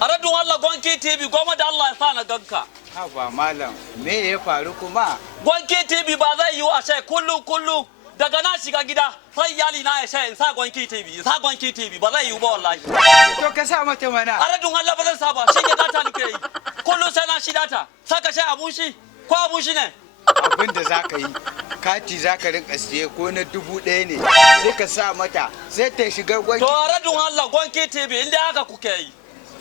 Aradun Allah Gwanke TV goma da Allah ya sa na ganka. Ha ba malam, me ya faru kuma? Gwanke TV ba zai yi a sai kullu daga na shiga gida sai iyali na ya sai in sa Gwanke TV, sa Gwanke TV ba zai yi ba wallahi. To ka sa mata mana. Aradun Allah ba zan sa ba, shi ne data nake yi. Kullu sai na shi data, saka shi abushi ko abushi ne? Abin da za ka yi, kati za ka rinka siye ko na 1000 ne, sai ka sa mata, sai ta shiga Gwanke. To aradun Allah Gwanke TV inda haka kuke yi.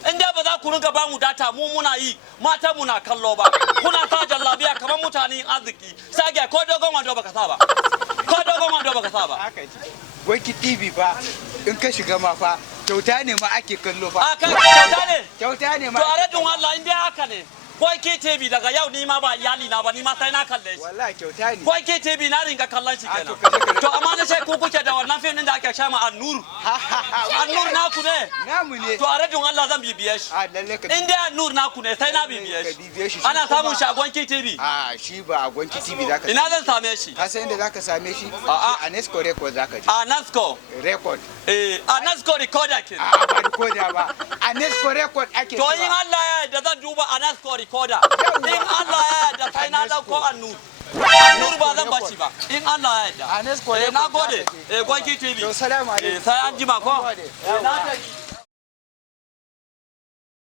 Inda ba za ku rinka ba mu data mu muna yi mata muna kallo ba kuna sa jallabiya kamar mutanen arziki sage ko dogon wando baka sa ba ko dogon wando baka sa ba Gwanke TV fa in ka shiga ma fa kyauta ne ma ake kallo fa. A kan kyauta ne Kyauta ne ma. to aradun Allah inda haka ne Gwanke TV daga yau ni ma ba iyali na ba ni ma sai na kalle shi Wallahi kyauta ne. Gwanke TV na ringa kallon shi kenan to amma na sai ku kuke da wannan fim din da ake shama Annur Annur naku ne Namu ne. to aradun Allah zan bibiye shi A lalle ka. in dai Annur naku ne sai na bibiye shi ana samun shi a Gwanke TV A shi ba a Gwanke TV zaka. ina zan same shi Ka san inda zaka same shi? A'a. A Nesco Record zaka je. a Nasco Record. a Nasco recorder kenan A ba recorder ba. A Nesco Record ake. to in Allah ya yarda zan duba a Nasco recorder in Allah ya yarda sai na dauko Annur Annur ba zan bashi ba in Allah ya yarda A Nesco na Record. gode Gwanke TV To salamu alaikum. sai an jima ko Gode. na tafi